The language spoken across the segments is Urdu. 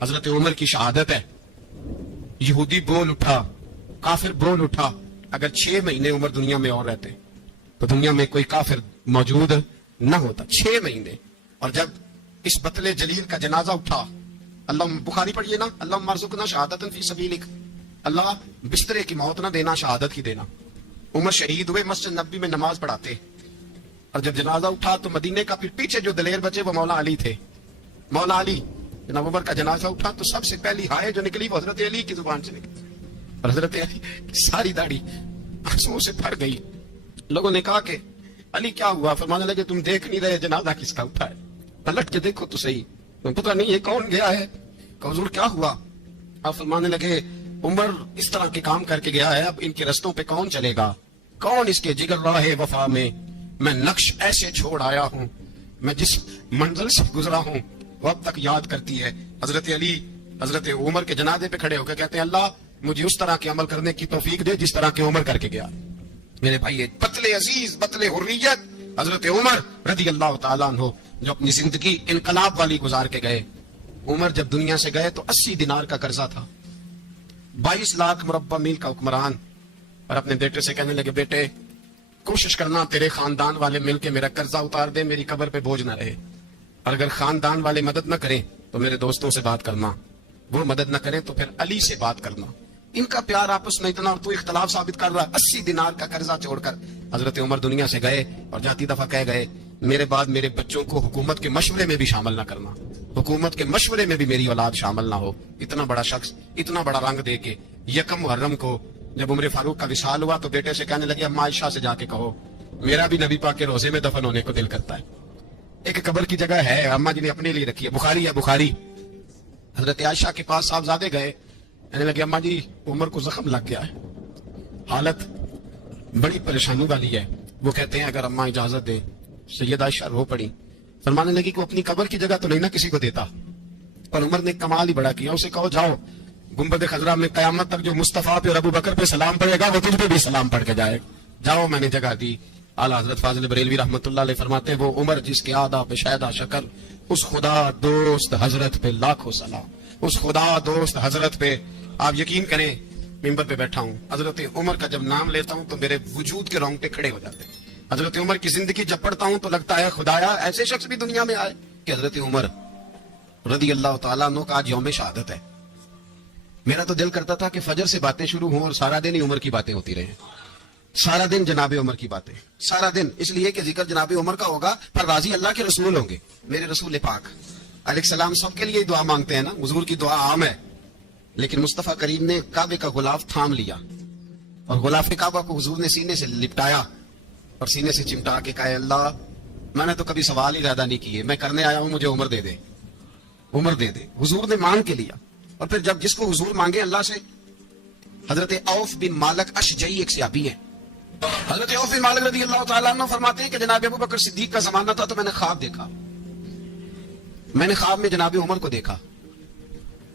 حضرت عمر کی شہادت ہے. یہودی بول اٹھا, کافر بول اٹھا, اگر 6 مہینے عمر دنیا میں اور رہتے تو دنیا میں کوئی کافر موجود نہ ہوتا. 6 مہینے. اور جب اس بطل جلیل کا جنازہ اٹھا, اللہ بخاری پڑھیے نا, اللہ مرزقنا شہادت فی سبیلک, اللہ بسترے کی موت نہ دینا, شہادت کی دینا. عمر شہید ہوئے, مسجد نبی میں نماز پڑھاتے, اور جب جنازہ اٹھا تو مدینے کا پھر پیچھے جو دلیر بچے وہ مولا علی تھے. مولا علی, جناب عمر کا جنازہ اٹھا تو سب سے پہلی ہائے جو نکلی وہ حضرت علی کی زبان سے نکلی, اور حضرت علی کی ساری داڑھی آنسوؤں سے بھر گئی. لوگوں نے کہا کہ علی کیا ہوا؟ فرمانے لگے تم دیکھ نہیں رہے جنازہ کس کا اٹھا ہے, پلٹ کے دیکھو تو صحیح, تم پتہ نہیں یہ کون گیا ہے. کہ حضور کیا ہوا؟ آپ فرمانے لگے عمر اس طرح کے کام کر کے گیا ہے, اب ان کے رستوں پہ کون چلے گا؟ کون اس کے جگر راہ وفا میں نقش ایسے چھوڑ آیا ہوں, میں جس منزل سے گزرا ہوں وہ اب تک یاد کرتی ہے. حضرت علی حضرت عمر کے جنازے پہ کھڑے ہو کے کہتے ہیں اللہ مجھے اس طرح کے عمل کرنے کی توفیق دے جس طرح کے عمر کر کے گیا. میرے بھائی, بطل عزیز, بطل حریت حضرت عمر رضی اللہ تعالیٰ عنہ, جو اپنی زندگی انقلاب والی گزار کے گئے. عمر جب دنیا سے گئے تو 80 دینار کا قرضہ تھا, 22 لاکھ مربع میل کا حکمران, اور اپنے بیٹے سے کہنے لگے بیٹے کوشش کرنا تیرے خاندان والے مل کے میرا قرضہ اتار دے, میری قبر پہ بوجھ نہ رہے, اور اگر خاندان والے مدد نہ کریں تو میرے دوستوں سے بات کرنا, وہ مدد نہ کریں تو پھر علی سے بات کرنا. ان کا پیار آپس میں اتنا, اور تو اختلاف ثابت کر رہا. 80 دینار کا قرضہ چھوڑ کر حضرت عمر دنیا سے گئے, اور جاتی دفعہ کہہ گئے میرے بعد میرے بچوں کو حکومت کے مشورے میں بھی شامل نہ کرنا, حکومت کے مشورے میں بھی میری اولاد شامل نہ ہو. اتنا بڑا شخص اتنا بڑا رنگ دے کے 1 محرم کو جب عمر فاروق کا وصال ہوا تو بیٹے سے کہنے لگے اما عائشہ سے جا کے کہو میرا بھی نبی پاک کے روزے میں دفن ہونے کو دل کرتا ہے. ایک قبر کی جگہ ہے, اما جی نے اپنے لیے رکھی ہے, بخاری ہے بخاری. حضرت عائشہ کے پاس صاحبزادے گئے, کہنے لگے اما جی عمر کو زخم لگ گیا ہے, حالت بڑی پریشانی والی ہے. وہ کہتے ہیں اگر اما اجازت دے. سید عائشہ رو پڑی, فرمانے لگی کہ اپنی قبر کی جگہ تو نہیں نا کسی کو دیتا, پر عمر نے کمال ہی بڑا کیا. اسے کہو جاؤ گنبد خضرا میں قیامت تک جو مصطفیٰ پہ اور ابو بکر پہ سلام پڑے گا وہ تجھ پہ بھی سلام پڑھ کے جائے. جاؤ میں نے جگہ دی. اعلیٰ حضرت فاضل بریلوی رحمۃ اللہ علیہ فرماتے ہیں وہ عمر جس کے آدھا پہ شہدہ شکل, اس خدا دوست حضرت پہ لاکھوں سلام, اس خدا دوست حضرت پہ. آپ یقین کریں ممبر پہ بیٹھا ہوں, حضرت عمر کا جب نام لیتا ہوں تو میرے وجود کے رونگٹے کھڑے ہو جاتے ہیں. حضرت عمر کی زندگی جب پڑھتا ہوں تو لگتا ہے خدایا ایسے شخص بھی دنیا میں آئے. کہ حضرت عمر رضی اللہ تعالیٰ عنہ کا آج یوم شہادت ہے. میرا تو دل کرتا تھا کہ فجر سے باتیں شروع ہوں اور سارا دن ہی عمر کی باتیں ہوتی رہیں, سارا دن جناب عمر کی باتیں, سارا دن. اس لیے کہ ذکر جناب عمر کا ہوگا پر راضی اللہ کے رسول ہوں گے. میرے رسول پاک علیہ السلام سب کے لیے دعا مانگتے ہیں نا, حضور کی دعا عام ہے, لیکن مصطفیٰ کریم نے کعبے کا غلاف تھام لیا, اور غلاف کعبہ کو حضور نے سینے سے لپٹایا اور سینے سے چمٹا کے کہا اللہ میں نے تو کبھی سوال ہی زیادہ نہیں کیے, میں کرنے آیا ہوں, مجھے عمر دے دے, عمر دے دے. حضور نے مانگ کے لیا. اور پھر جب جس کو حضور مانگے اللہ سے, حضرت عوف بن مالک اشجعی ایک صحابی ہیں, حضرت عوف بن مالک رضی اللہ تعالیٰ عنہ فرماتے ہیں کہ جناب ابو بکر صدیق کا زمانہ تھا تو میں نے خواب دیکھا, میں نے خواب میں جناب عمر کو دیکھا,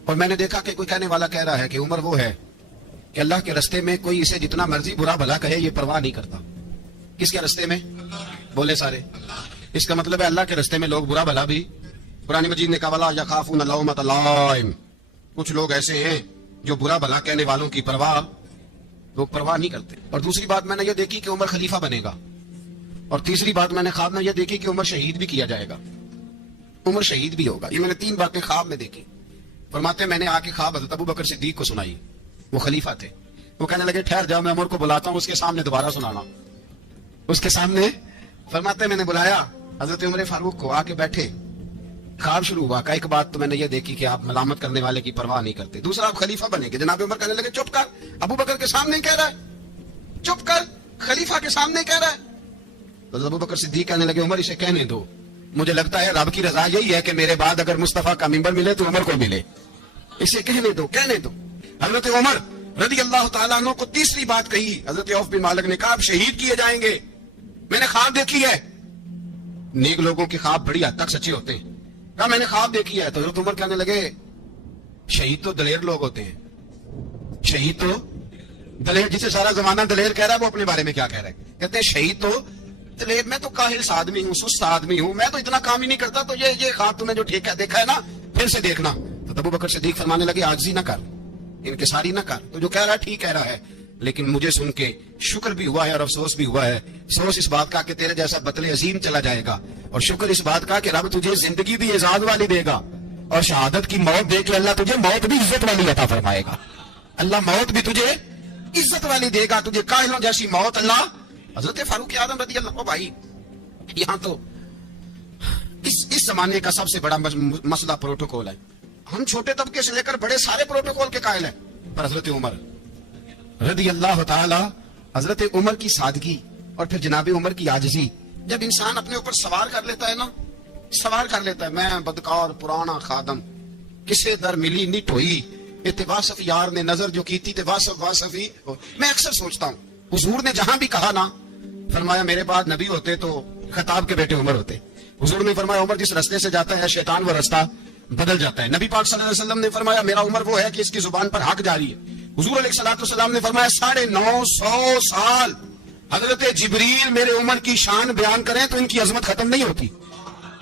اور میں نے دیکھا کہ کوئی کہنے والا کہہ رہا ہے کہ عمر وہ ہے کہ اللہ کے رستے میں کوئی اسے جتنا مرضی برا بھلا کہے یہ پرواہ نہیں کرتا. کس کے رستے میں؟ بولے سارے. اس کا مطلب ہے اللہ کے رستے میں لوگ برا بھلا بھی, قرآن مجید نے کہا وَلَا يَخَافُونَ لَوْمَةَ لَائِمٍ, کچھ لوگ ایسے ہیں جو برا بھلا کہنے والوں کی پرواہ نہیں کرتے. اور دوسری بات میں نے یہ دیکھی کہ عمر خلیفہ بنے گا, اور تیسری بات میں نے خواب میں یہ دیکھی کہ عمر شہید بھی کیا جائے گا, عمر شہید بھی ہوگا. یہ میں نے 3 باتیں خواب میں دیکھی. فرماتے ہیں میں نے آ کے خواب حضرت ابو بکر صدیق کو سنائی, وہ خلیفہ تھے. وہ کہنے لگے ٹھہر جاؤ میں عمر کو بلاتا ہوں, اس کے سامنے دوبارہ سنانا, اس کے سامنے. فرماتے ہیں میں نے بلایا حضرت عمر فاروق کو, آ کے بیٹھے, خواب شروع ہوا. ایک بات تو میں نے یہ دیکھی کہ آپ ملامت کرنے والے کی پرواہ نہیں کرتے. دوسرا آپ خلیفہ بنے گے. جناب عمر کہنے لگے چپ کر, ابو بکر کے سامنے کہہ رہا ہے, چپ کر, خلیفہ کے سامنے کہہ رہا ہے. تو ابو بکر صدیق کہنے لگے عمر اسے کہنے دو, مجھے لگتا ہے رب کی رضا یہی ہے کہ میرے بعد اگر مصطفیٰ کا ممبر ملے تو عمر کو ملے, اسے کہنے دو, کہنے دو. حضرت عمر رضی اللہ تعالیٰ عنہ کو تیسری بات کہی. حضرت عوف بن مالک نے کہا آپ شہید کیے جائیں گے, میں نے خواب دیکھی ہے. نیک لوگوں کے خواب بڑی حد تک سچے ہوتے ہیں. کہا میں نے خواب دیکھی ہے. تو حضرت عمر کہنے لگے شہید تو دلیر لوگ ہوتے ہیں, شہید تو دلیر, جسے سارا زمانہ دلیر کہہ رہا ہے وہ اپنے بارے میں کیا کہہ رہا ہے؟ کہتے ہیں شہید تو دلیر, میں تو کاہل آدمی ہوں, سست آدمی ہوں, میں تو اتنا کام ہی نہیں کرتا, تو یہ خواب تم نے جو ٹھیک ہے دیکھا ہے نا پھر سے دیکھنا. تو تو ابو بکر صدیق فرمانے لگے عاجزی نہ کر، انکساری نہ کر، تو جو کہہ رہا ہے ٹھیک کہہ رہا ہے، لیکن مجھے سن کے شکر بھی ہوا ہے اور افسوس بھی ہوا ہے۔ افسوس اس بات کا کہ تیرے جیسا بطل عظیم چلا جائے گا، اور شکر اس بات کا کہ رب تجھے زندگی بھی اعزاز والی دے گا، اور شہادت کی موت دے کے اللہ تجھے موت بھی عزت والی عطا فرمائے گا۔ اللہ موت بھی تجھے عزت والی دے گا، تجھے کاہلوں جیسی موت اللہ۔ حضرت فاروق اعظم رضی اللہ عنہ، بھائی یہاں تو اس زمانے کا سب سے بڑا مسئلہ پروٹوکول ہے۔ ہم چھوٹے طبقے سے لے کر بڑے سارے پروٹوکول کے قائل ہیں، پر حضرت عمر رضی اللہ تعالی، حضرت عمر کی سادگی اور پھر جناب عمر کی عاجزی، جب انسان اپنے اوپر سوار کر لیتا ہے نا، سوار کر لیتا ہے، میں بدکار پرانا خادم، کسے در ملی نٹ ہوئی، اتواسف یار نے نظر جو کی تھی تے واسف ہی۔ میں اکثر سوچتا ہوں حضور نے جہاں بھی کہا نا، فرمایا میرے بعد نبی ہوتے تو خطاب کے بیٹے عمر ہوتے۔ حضور نے فرمایا عمر جس رستے سے جاتا ہے شیطان وہ رستہ بدل جاتا ہے۔ نبی پاک صلی اللہ علیہ وسلم نے فرمایا میرا عمر وہ ہے کہ اس کی زبان پر حق جاری ہے۔ حضور علیہ السلام نے فرمایا 950 سال حضرت جبریل میرے عمر کی شان بیان کریں تو ان کی عظمت ختم نہیں ہوتی۔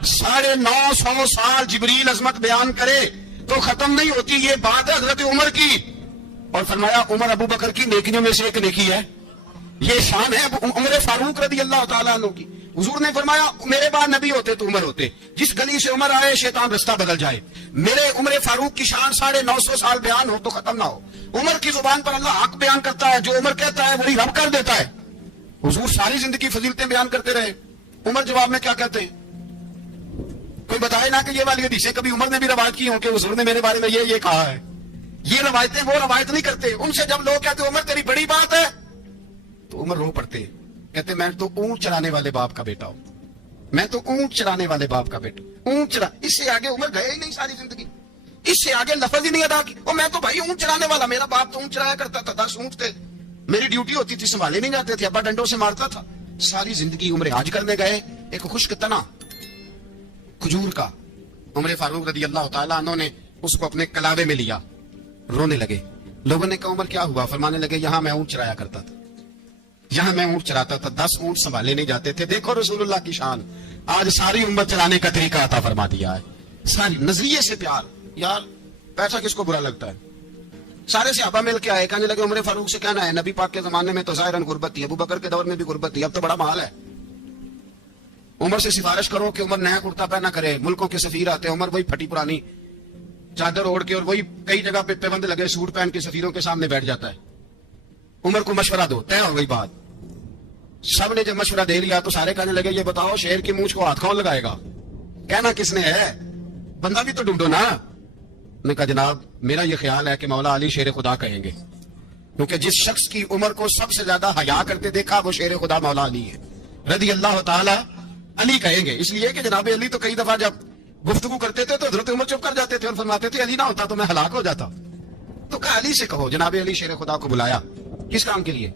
950 سال جبریل عظمت بیان کرے تو ختم نہیں ہوتی، یہ بات ہے حضرت عمر کی۔ اور فرمایا عمر ابو بکر کی نیکیوں میں سے ایک نیکی ہے، یہ شان ہے عمر فاروق رضی اللہ تعالیٰ عنہ کی۔ حضور نے فرمایا میرے بعد نبی ہوتے تو عمر ہوتے، جس گلی سے عمر آئے شیطان رستہ بدل جائے۔ میرے عمر فاروق کی شان 950 سال بیان ہو تو ختم نہ ہو۔ عمر کی زبان پر اللہ حق بیان کرتا ہے، جو عمر کہتا ہے وہی رب کر دیتا ہے۔ حضور ساری زندگی فضیلتیں بیان کرتے رہے، عمر جواب میں کیا کہتے ہیں؟ کوئی بتائے نا کہ یہ والی حدیثیں کبھی عمر نے بھی روایت کی ہوں کہ حضور نے میرے بارے میں یہ کہا ہے؟ یہ روایتیں وہ روایت نہیں کرتے۔ ان سے جب لوگ کہتے عمر تیری بڑی بات ہے تو عمر رو پڑتے، کہتے میں تو اونٹ چرانے والے باپ کا بیٹا ہوں، میں تو اونٹ چرانے والے باپ کا بیٹا اونٹ چرا۔ اس سے آگے عمر گئے ہی نہیں ساری زندگی، اس سے آگے لفظ ہی نہیں ادا کی۔ اور میں تو بھائی اونٹ چرانے والا، میرا باپ تو اونٹ چرایا کرتا تھا، 10 اونٹ تھے، میری ڈیوٹی ہوتی تھی، سنبھالے نہیں جاتے تھے، ابا ڈنڈوں سے مارتا تھا۔ ساری زندگی عمر حج کرنے گئے، ایک خشک تنا کھجور کا عمر فاروق رضی اللہ تعالیٰ عنہ نے اس کو اپنے کلاوے میں لیا، رونے لگے۔ لوگوں نے کہا عمر کیا ہوا؟ فرمانے لگے یہاں میں اونٹ چرایا کرتا تھا، یہاں میں اونٹ چراتا تھا، 10 اونٹ سنبھالے نہیں جاتے تھے۔ دیکھو رسول اللہ کی شان، آج ساری امت چلانے کا طریقہ عطا فرما دیا ہے، ساری نظریے سے پیار۔ یار پیسہ کس کو برا لگتا ہے؟ سارے صحابہ مل کے آئے، کہنے لگے عمر فاروق سے کہنا ہے نبی پاک کے زمانے میں تو ظاہراً غربت تھی، ابو بکر کے دور میں بھی غربت تھی، اب تو بڑا محال ہے، عمر سے سفارش کرو کہ عمر نیا کرتا پہنا کرے۔ ملکوں کے سفیر آتے ہیں، عمر وہی پھٹی پرانی چادر اوڑھ کے اور وہی کئی جگہ پہ پیبند لگے سوٹ پہن کے سفیروں کے سامنے بیٹھ جاتا ہے۔ عمر کو مشورہ دو، طے ہو گئی بات۔ سب نے جب مشورہ دے لیا تو سارے کہنے لگے یہ بتاؤ شیر کی مونچھ کو ہاتھ کون لگائے گا؟ کہنا کس نے ہے؟ بندہ بھی تو ڈھونڈو نا۔ نے کہا جناب میرا یہ خیال ہے کہ مولا علی شیر خدا کہیں گے، کیونکہ جس شخص کی عمر کو سب سے زیادہ حیا کرتے دیکھا وہ شیر خدا مولا علی ہے، رضی اللہ تعالی علی کہیں گے۔ اس لیے کہ جناب علی تو کئی دفعہ جب گفتگو کرتے تھے تو حضرت عمر چپ کر جاتے تھے اور فرماتے تھے علی نہ ہوتا تو میں ہلاک ہو جاتا، تو کہا علی سے کہو۔ جناب علی شیر خدا کو بلایا، کس کام کے لیے؟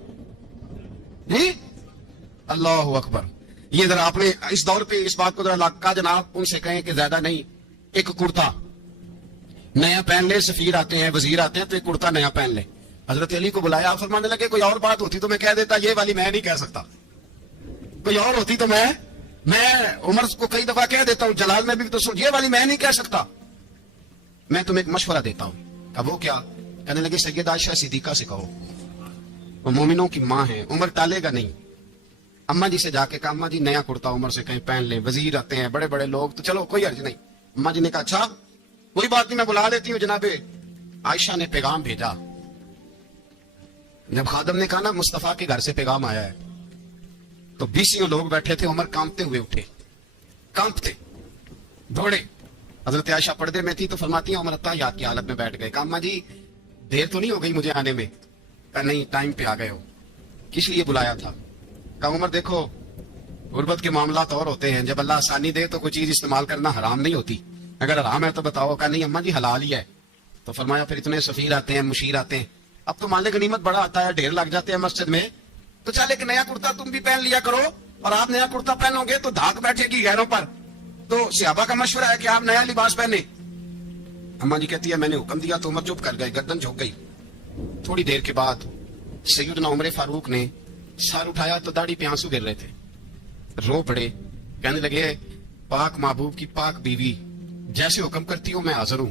جی اللہ اکبر۔ یہ ذرا آپ نے اس دور پہ اس بات کو ذرا کہا جناب ان سے کہیں کہ زیادہ نہیں، ایک کرتا نیا پہن لے، سفیر آتے ہیں وزیر آتے ہیں تو ایک کرتا نیا پہن لے۔ حضرت علی کو بلایا، فرمانے لگے کوئی اور بات ہوتی تو میں کہہ دیتا، یہ والی میں نہیں کہہ سکتا، کوئی اور ہوتی تو میں عمر کو کئی دفعہ کہہ دیتا ہوں، جلال میں بھی تو سن، یہ والی میں نہیں کہہ سکتا، میں تمہیں ایک مشورہ دیتا ہوں۔ کہا وہ کیا؟ کہنے لگے سیدہ عائشہ صدیقہ سے کہو، وہ مومنوں کی ماں ہے، عمر ٹالے گا نہیں۔ اماں جی سے جا کے کہا اماں جی نیا کرتا عمر سے کہیں پہن لیں، وزیر آتے ہیں بڑے بڑے لوگ تو چلو کوئی حرج نہیں۔ اماں جی نے کہا اچھا کوئی بات نہیں میں بلا لیتی ہوں۔ جناب عائشہ نے پیغام بھیجا، جب خادم نے کہا نا مصطفیٰ کے گھر سے پیغام آیا ہے تو 20 لوگ بیٹھے تھے، عمر کانپتے ہوئے اٹھے، کانپتے دوڑے۔ حضرت عائشہ پردے میں تھی تو فرماتی ہیں عمر اتحیات کی حالت میں بیٹھ گئے۔ کہا اماں جی دیر تو نہیں ہو گئی مجھے آنے میں؟ کہا نہیں ٹائم پہ آ گئے ہو، کس لیے بلایا تھا؟ کہا عمر دیکھو غربت کے معاملات اور ہوتے ہیں، جب اللہ آسانی دے تو کوئی چیز استعمال کرنا حرام نہیں ہوتی، اگر حرام ہے تو بتاؤ۔ کہا نہیں اماں جی حلال ہی ہے۔ تو فرمایا پھر اتنے سفیر آتے ہیں مشیر آتے ہیں، اب تو مال غنیمت بڑا آتا ہے، ڈھیر لگ جاتے ہیں مسجد میں، تو چل ایک نیا کرتا تم بھی پہن لیا کرو، اور آپ نیا کرتا پہنو گے تو دھاک بیٹھے گی غیروں پر۔ تو صحابہ کا مشورہ ہے کہ آپ نیا لباس پہنے۔ اماں جی کہتی ہے میں نے حکم دیا تو عمر چپ کر گئے، گردن جھک گئی۔ تھوڑی دیر کے بعد سیدنا عمر فاروق نے سر اٹھایا تو داڑھی پہ آنسو گر رہے تھے، رو پڑے، کہنے لگے پاک محبوب کی پاک بیوی جیسے حکم کرتی ہوں میں حاضر ہوں،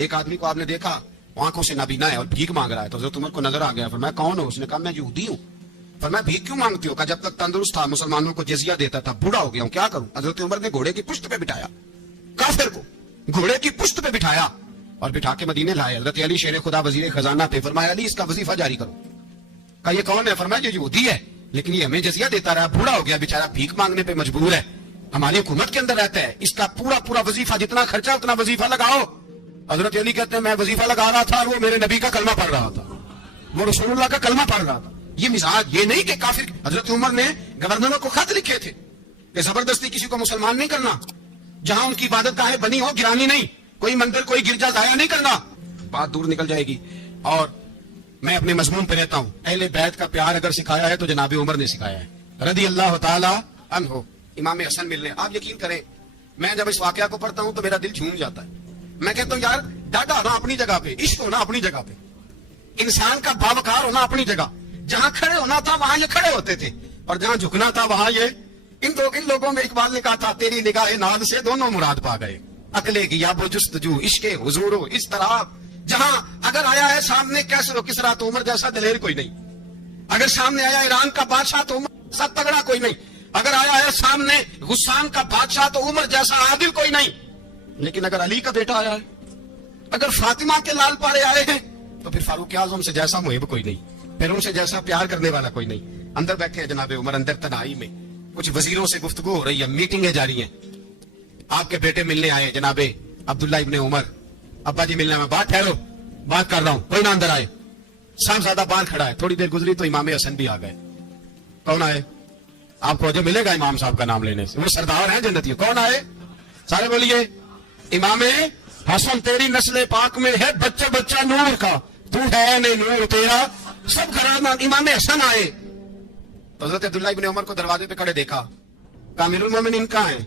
ایک آدمی کو آپ نے دیکھا آنکھوں سے نابینا ہے اور بھیک مانگ رہا ہے, تو حضرت عمر کو نظر آ گیا, فرمایا کون ہو؟ اس نے کہا میں یہودی ہوں. فرمایا بھیک کیوں مانگتی ہو؟ کہا جب تک تندرست تھا مسلمانوں کو جزیہ دیتا تھا, بوڑھا ہو گیا ہوں کیا کروں. حضرت عمر نے گھوڑے کی پشت پہ بٹھایا, کافر کو گھوڑے کی پشت پہ بٹھایا اور بٹھا کے مدینے لائے. حضرت علی شیر خدا وزیر خزانہ تھے, فرمایا علی اس کا وظیفہ جاری کرو. کہا یہ کون ہے؟ فرمایا یہ یہودی ہے, لیکن یہ ہمیں جزیہ دیتا رہا, بوڑھا ہو گیا بیچارہ, بھیک مانگنے پہ مجبور ہے, ہماری حکومت کے اندر رہتا ہے, اس کا پورا وظیفہ جتنا خرچہ اتنا وظیفہ لگاؤ. حضرت علی کہتے ہیں میں وظیفہ لگا رہا تھا اور وہ میرے نبی کا کلمہ پڑھ رہا تھا, وہ رسول اللہ کا کلمہ پڑھ رہا تھا. یہ مزاج یہ نہیں کہ کافر. حضرت عمر نے گورنروں کو خط لکھے تھے کہ زبردستی کسی کو مسلمان نہیں کرنا, جہاں ان کی عبادت گاہیں بنی ہو گرانی نہیں, کوئی مندر کوئی گرجا ضائع نہیں کرنا. بات دور نکل جائے گی. اور میں اپنے مضمون پہ رہتا ہوں. اہل بیت کا پیار اگر سکھایا ہے تو جناب عمر نے سکھایا ہے رضی اللہ تعالی عنہ. امام حسن ملنے, آپ یقین کریں میں جب اس واقعہ کو پڑھتا ہوں تو میرا دل جھوم جاتا ہے. میں کہتا ہوں یار ڈاڈا ہونا اپنی جگہ پہ, عشق ہونا اپنی جگہ پہ, انسان کا باوقار ہونا اپنی جگہ. جہاں کھڑے ہونا تھا وہاں یہ کھڑے ہوتے تھے, اور جہاں جھکنا تھا وہاں یہ. ان لوگوں میں اقبال نے کہا تھا تیری نگاہ ناز سے دونوں مراد پا گئے, عقلے کی یا جستجو عشق حضور و اس طرح. جہاں اگر آیا ہے سامنے کیسر و کسرا تو عمر جیسا دلیر کوئی نہیں, اگر سامنے آیا ایران کا بادشاہ تو عمر جیسا تگڑا کوئی نہیں, اگر آیا ہے سامنے غسان کا بادشاہ تو عمر جیسا عادل کوئی نہیں. لیکن اگر علی کا بیٹا آیا ہے, اگر فاطمہ کے لال پارے آئے ہیں, تو پھر فاروق اعظم سے جیسا محب کوئی نہیں, پھر ان سے جیسا پیار کرنے والا کوئی نہیں. اندر بیٹھے ہیں جناب عمر, اندر تنہائی میں کچھ وزیروں سے گفتگو ہو رہی ہے, میٹنگیں جاری ہیں. آپ کے بیٹے ملنے آئے جناب عبداللہ ابن عمر, ابا جی ملنے میں, بات ٹھہرو بات کر رہا ہوں, کوئی نہ اندر آئے. صاحب زیادہ باہر کھڑا ہے. تھوڑی دیر گزری تو امام حسن بھی آ گئے. کون آئے؟ آپ کو جو ملے گا امام صاحب کا نام لینے سے, وہ سردار ہیں جنتی. کون آئے؟ سارے بولیے امام حسن تیری نسل پاک میں ہے بچہ بچہ نور کا, تو ہے نہیں نور تیرا سب گھرانہ. امام حسن آئے. حضرت عبداللہ ابن عمر کو دروازے پہ کھڑے دیکھا, کامل المومنین کہاں ہیں؟